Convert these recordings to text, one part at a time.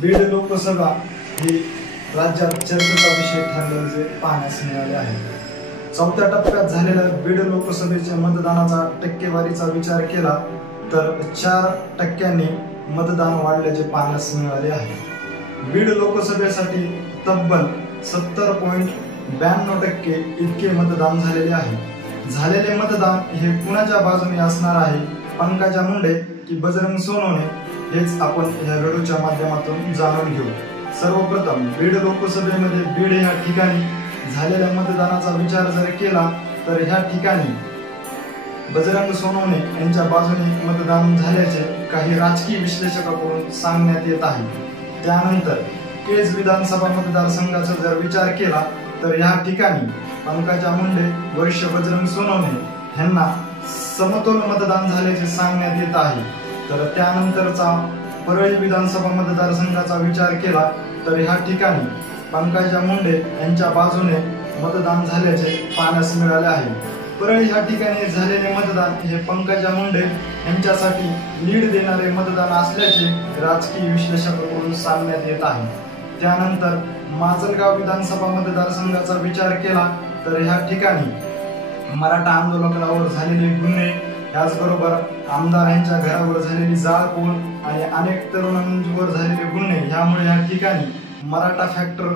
बीड लोकसभा ही राज्यात चर्चेचा विषय ठरल्याचे पाहण्यास मिळाले आहे। चौथ्या टप्प्यात झालेल्या बीड लोकसभेच्या मतदानाचा टक्केवारीचा विचार केला तर 4% मतदान वाढल्याचे पाहण्यास मिळाले आहे। बीड लोकसभेसाठी तब्बल 70.92% इतके मतदान झालेले आहे। झालेले मतदान हे कुणाच्या बाजूने असणार आहे, पंकजा मुंडे की बजरंग सोनवणे, हेच आपण या व्हिडिओच्या माध्यमातून जाणून घेऊ। सर्वप्रथम बीड लोकसभेमध्ये बीड या ठिकाणी झालेल्या मतदानाचा विचार जर केला तर ह्या ठिकाणी बजरंग सोनवणे यांच्या बाजूने मतदान झाल्याचे काही राजकीय विश्लेषकांकडून सांगण्यात येत आहे। त्यानंतर केज विधानसभा मतदारसंघाचा जर विचार केला तर ह्या ठिकाणी पंकजा मुंडे वर्ष बजरंग सोनवणे यांना समतोल मतदान झाल्याचे सांगण्यात येत आहे। तर त्यानंतरचा परळी विधानसभा मतदारसंघाचा विचार केला तर ह्या ठिकाणी पंकजा मुंडे यांच्या बाजूने मतदान झाल्याचे पाहण्यास मिळाले आहे। परळी ह्या ठिकाणी झालेले मतदान हे पंकजा मुंडे यांच्यासाठी लीड देणारे मतदान असल्याचे राजकीय विश्लेषकांकडून सांगण्यात येत आहे। त्यानंतर माजलगाव विधानसभा मतदारसंघाचा विचार केला तर ह्या ठिकाणी मराठा आंदोलकांवर झालेले गुन्हे, त्याचबरोबर आमदार यांच्या घरावर झालेली जाळपोळ आणि अनेक तरुणांवर झालेले गुन्हे, यामुळे या ठिकाणी मराठा फॅक्टर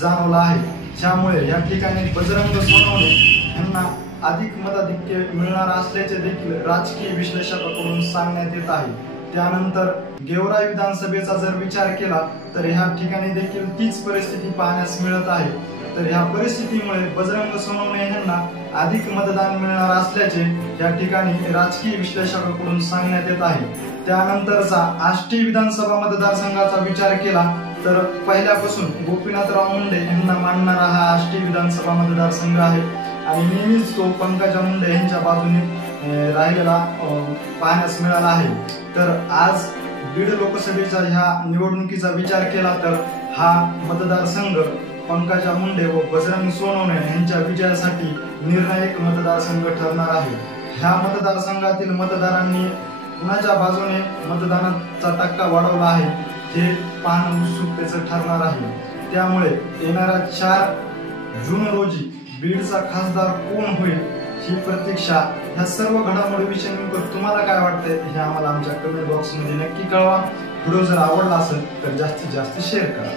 जाणवला आहे। त्यामुळे या ठिकाणी बजरंग सोनवणे यांना अधिक मताधिक्य मिळणार असल्याचे देखील राजकीय विश्लेषकांकडून सांगण्यात येत आहे। त्यानंतर गेवराई विधानसभेचा जर विचार केला तर ह्या ठिकाणी देखील तीच परिस्थिती पाहण्यास मिळत आहे। तर ह्या परिस्थितीमुळे बजरंग सोनवणे यांना अधिक मतदान मिळणार असल्याचे या ठिकाणी राजकीय विश्लेषकांकडून सांगण्यात येत आहे। त्यानंतरचा आष्टी विधानसभा मतदारसंघाचा विचार केला तर पहिल्यापासून गोपीनाथराव मुंडे यांना मानणारा हा आष्टी विधानसभा मतदारसंघ आहे आणि नेहमीच तो पंकजा मुंडे यांच्या बाजूने राहिलेला पाहण्यास मिळाला आहे। तर आज बीड लोकसभेच्या ह्या निवडणुकीचा विचार केला तर हा मतदारसंघ पंकजा मुंडे व बजरंग सोनवणे यांच्या विजयासाठी निर्णायक मतदारसंघ ठरणार आहे। ह्या मतदारसंघातील मतदारांनी कुणाच्या बाजूने मतदानाचा टक्का वाढवला आहे हे पाहणं उत्सुकतेचं ठरणार आहे। त्यामुळे येणाऱ्या 4 जून रोजी बीडचा खासदार कोण होईल ही प्रतीक्षा। ह्या सर्व घडामोडीविषयी नेमकं तुम्हाला काय वाटतंय हे आम्हाला आमच्या कमेंट बॉक्समध्ये नक्की कळवा। व्हिडिओ जर आवडला असेल तर जास्तीत जास्त शेअर करा।